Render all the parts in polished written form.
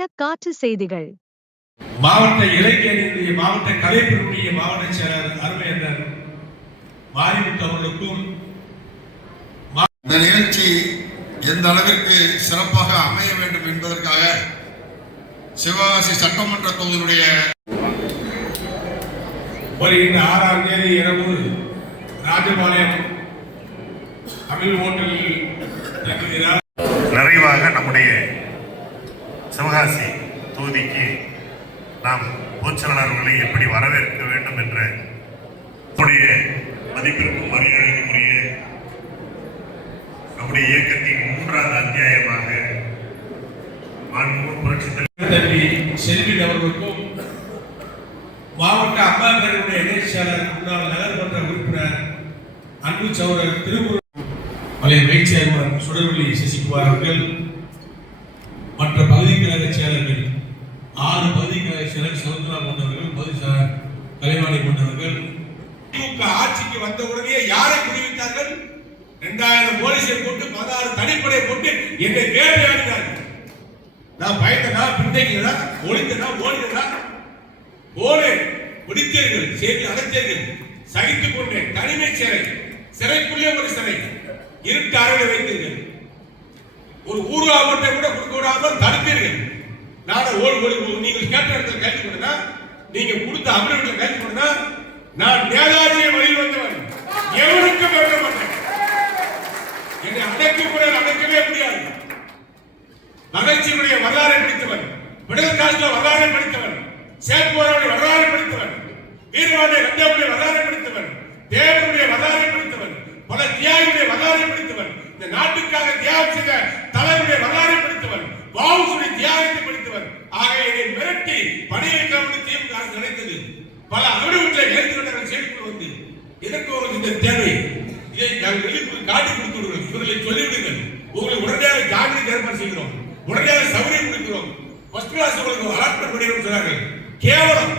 மாவட்ட காற்று செய்திகள். மாவட்ட இளைஞர்களுடைய மாவட்ட கலைப்பிரிவுடைய மாவட்ட செயலர் அருமையர் மாரிமுத்து அவர்களுக்கும் இந்த நிகழ்ச்சி எந்த அளவிற்கு சிறப்பாக அமைய வேண்டும் என்பதற்காக சிவகாசி சட்டமன்ற தொகுதியுடைய வருகின்ற 6ஆம் தேதி இரவு ராஜபாளையம் அமில் ஹோட்டலில் நிறைவாக நம்முடைய சிவகாசி தொகுதிக்கு நாம் பொதுச்செயலாளர்களை எப்படி வரவேற்க வேண்டும் என்ற மதிப்பிற்கும் மரியாதைக்குரிய நம்முடைய இயக்கத்தின் 3வது அத்தியாயமாக புரட்சித் தலைவர் செல்வின் அவர்களுக்கும் மாவட்ட அம்மா பேருடைய இணைச்செயலாளர் முன்னாள் நகர்மன்ற உறுப்பினர் அன்பு சகோதரர் திருமுருகன் பழைய வைஸ் சேர்மன் சுடர்வெளி சசிகுமார் அவர்கள் மற்ற பகுதி கழக செயலர்கள் 6 பகுதி கழக செயலர் சவுந்தரா போன்றவர்கள் பகுதி கலைவாணி போன்றவர்கள் திமுக ஆட்சிக்கு வந்த உடனே யாரை குறிவித்தார்கள்? 2000 போலீஸை போட்டு 16 தனிப்படை போட்டு என்னை வேட்டையாடினார்கள். நான் பயந்தனா, பின்தங்கினா, ஒளிந்தனா, ஓடினா, போனேன், பிடித்தீர்கள், செய்தி அடைத்தீர்கள், சகித்துக் கொண்டேன். தனிமை சிறைக்குள்ளே ஒரு சிறை, இருட்டு அறையில் வைத்தீர்கள். ஒரு ஊர்வலத்தை கூட கொடுக்க விடாமல் தடுத்தீர்கள். நானும் நீங்கள் கேட்ட இடத்துல கைது பண்ணா, நீங்க கொடுத்த அமர்வுகளை கைது பண்ணா, நான் நேதாஜியை வழியில் வந்தவன், எவருக்கும் வெல்ல மாட்டேன். என்னை அடக்கவே முடியாது. மகிழ்ச்சியுடைய வரலாறை படித்தவன், விடுதலை காலத்தில் வரலாறை படித்தவன், சேத்போராவுடைய வரலாறை படித்தவன், வீரவாண்டிய ரத்தியாவுடைய வரலாறை படித்தவன், தேவனுடைய வரலாறை படித்தவன், பல தியாகியுடைய வரலாறை படித்தவன், இந்த நாட்டுக்காக தியாகம் செய்த தலைவருடைய வரலாறை படித்தவன், வாவுசுடைய தியாகத்தை படித்தவன். ஆக என்னை மிரட்டி பணி வைக்காமல் திமுக அரசு நினைத்தது. பல அகடுகளை ஏற்றுக்கொண்ட செய்திக்குள் வந்து எதற்கு ஒரு இந்த தேவை, இதை நாங்கள் வெளியே காட்டி கொடுத்து விடுங்கள், இவர்களை சொல்லிவிடுங்கள், உங்களை உடனடியாக ஜாமீன் ஏற்பாடு செய்கிறோம், உடனடியாக சௌகரியம் கொடுக்கிறோம், ஃபர்ஸ்ட் கிளாஸ் உங்களுக்கு அலாட்மெண்ட் பண்ணிடுவோம் சொன்னார்கள். கேவலம்.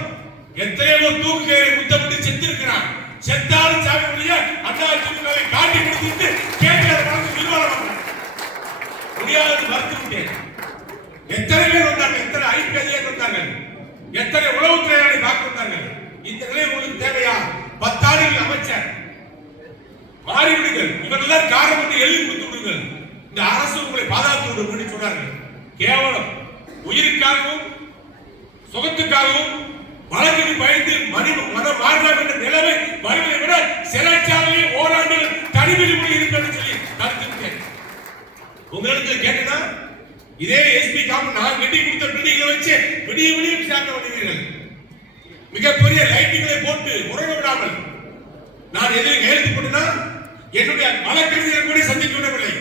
எத்தனையோ தூக்குகளை முத்தமிட்டு செத்திருக்கிறான். செத்தாலும் சாமி முடிய அண்ணா திமுகவை காட்டி கொடுத்துட்டு கேட்கிற பணத்தை நிர்வாகம் முடியாது மறுத்து விட்டேன். எத்தனை பேர் வந்தாங்க, எத்தனை ஐபிஎஸ் வந்தாங்க, எத்தனை உளவுத்துறையாளரை பார்க்க வந்தார்கள். இந்த நிலை உங்களுக்கு தேவையா? 10 ஆண்டுகள் அமைச்சர் மாறிவிடுங்கள், இவர்கள் காரணம் என்று எழுதி கொடுத்து விடுங்கள், இந்த அரசு உங்களை பாதுகாத்து விடும் சொன்னார்கள். கேவலம். உயிருக்காகவும் சுகத்துக்காகவும் வழக்கு பயந்து மனம் மாறலாம் என்ற நிலைமை வருவதை விட சிறைச்சாலையை ஓராண்டுகள் தனிமையில் கூட இருக்கிறது சொல்லி தடுத்துவிட்டேன். உங்களுக்கு கேட்டா இதே எஸ்பி காமன் நான் கட்டி கொடுத்த பில்டிங்களை வச்சு விடிய சேர்க்க வருகிறீர்கள். மிகப்பெரிய லைட்டுகளை போட்டு உறங்க விடாமல் நான் எதில் கையெழுத்து போட்டேன்னா என்னுடைய வழக்கறிஞரை கூட சந்திக்க விடவில்லை.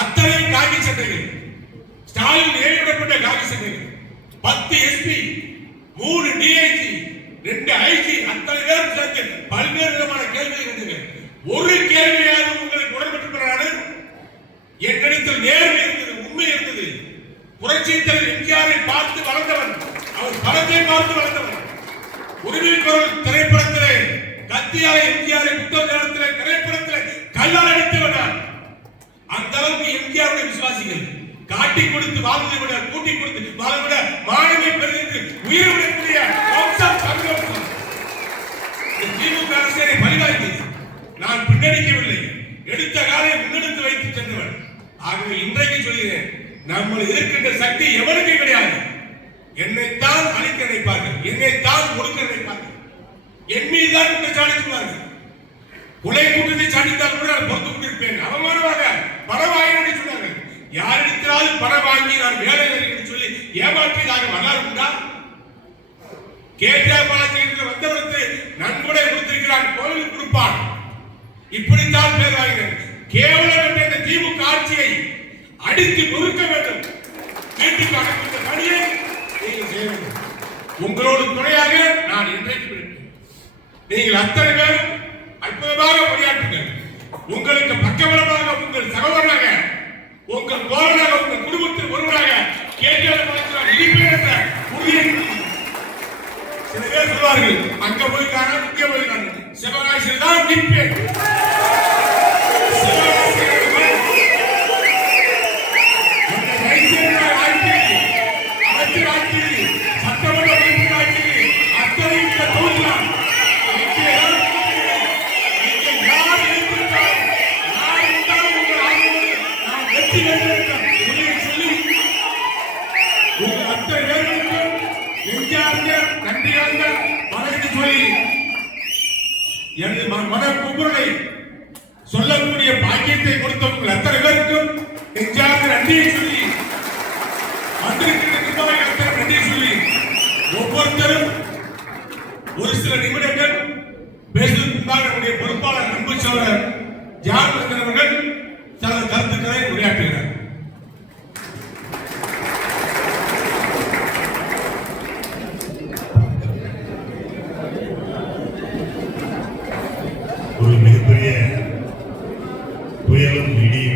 அத்தனை காக்கி சட்டைகள், ஸ்டாலின் ஏற்பட்ட காக்கி சட்டைகள், 10 எஸ்பி, 3 டிஐஜி, 2 ஐஜி, அத்தனை பேர் சேர்ந்து பல்வேறு விதமான கேள்விகள் இருந்தது. ஒரு கேள்வியாவது உங்களுக்கு உடன்பட்டு என்னிடத்தில் நேர்மை இருந்தது, உண்மை இருந்தது. புரட்சி தலைவர் எம்ஜிஆரை பார்த்து வளர்ந்தவன், அவர் படத்தை பார்த்து வளர்ந்தவன். உரிமை குரல் திரைப்படத்திலே கத்தியால எம்ஜிஆரை புத்தக நேரத்திலே திரைப்படத்திலே கல்லால் அடித்தவன். அந்த அளவுக்கு எம்ஜிஆருடைய விசுவாசிகள் காட்டி கொடுத்து வாழ்வதை விட கூட்டி கொடுத்து வாழ்வதை விட மாணவை பெருகிட்டு உயிர் விடக்கூடிய வம்சம் தமிழ் வம்சம். திமுக அரசை பரிவாய்த்தது. நான் பின்னடிக்கவில்லை, எடுத்த காலை முன்னெடுத்து வைத்து சென்றவன். ஆகவே இன்றைக்கு சொல்கிறேன், நம்ம இருக்கின்ற சக்தி எவனுக்கு கிடையாது. என்னைத்தான் அழிக்க நினைப்பார்கள், என்னைத்தான் ஒடுக்க நினைப்பார்கள், என் மீதுதான் குற்றச்சாட்டுவார்கள். கொலை குற்றத்தை சாட்டித்தால் கூட நான் பொறுத்து கொண்டிருப்பேன். அவமானமாக பணம் வாங்கி சொன்னார்கள். யாரிடத்திலாவது பணம் வாங்கி நான் வேலை என்று சொல்லி ஏமாற்றியதாக வரலாறு உண்டா? கேட்டார் பாலத்தில் வந்தவருக்கு நன்கொடை கொடுத்திருக்கிறான், கோவில் கொடுப்பான். இப்படித்தான் பேர் வாங்கினேன். கேவலம் என்ற இந்த திமுக ஆட்சியை அடித்து நொறுக்க வேண்டும். வீட்டுக்கு அனுப்பித்த பணியை நீங்கள் செய்ய வேண்டும். உங்களோடு துணையாக நான் இன்றைக்கு விடுகிறேன். நீங்கள் அத்தனை பேரும் அற்புதமாக பணியாற்றுங்கள். உங்களுக்கு பக்கபலமாக உங்கள் சகோதரனாக, உங்கள் தோழனாக, உங்கள் குடும்பத்தில் ஒருவராக கேட்டார் இருப்பேன் என்ற உறுதியை சில பேர் சொல்வார்கள். அங்க போய்க்கான இங்கே போய்க்கான சிவகாசியில் தான் நிற்பேன். நிச்சயம். நிச்சயம். நீங்கள் யார் எதிர்த்தாலும், யார் இருந்தாலும் உங்கள் ஆதரவோடு நாம் வெற்றி பெற்றிருக்கிறோம். இதை சொல்லி உங்கள் அத்தனை பேர்களுக்கும் நெஞ்சார்ந்த நன்றியார்ந்த வணக்கத்தை சொல்லி எனது மன குமுறலை சொல்லக்கூடிய பாக்கியத்தை கொடுத்த உங்கள் அத்தனை பேருக்கும் நெஞ்சார்ந்த நன்றியை சொல்லி வந்திருக்கிற நிர்வாகி அத்தனை நன்றியை சொல்லி ஒவ்வொருத்தரும் ஒரு சில நிமிடங்கள் பேசுவதற்காக நம்முடைய பொறுப்பாளர் அன்பு சோழர் ஜான்மந்தன் அவர்கள் சில கருத்துக்களை உரையாற்றுகிறார். ஒரு மிகப்பெரிய புயலும் இடியும்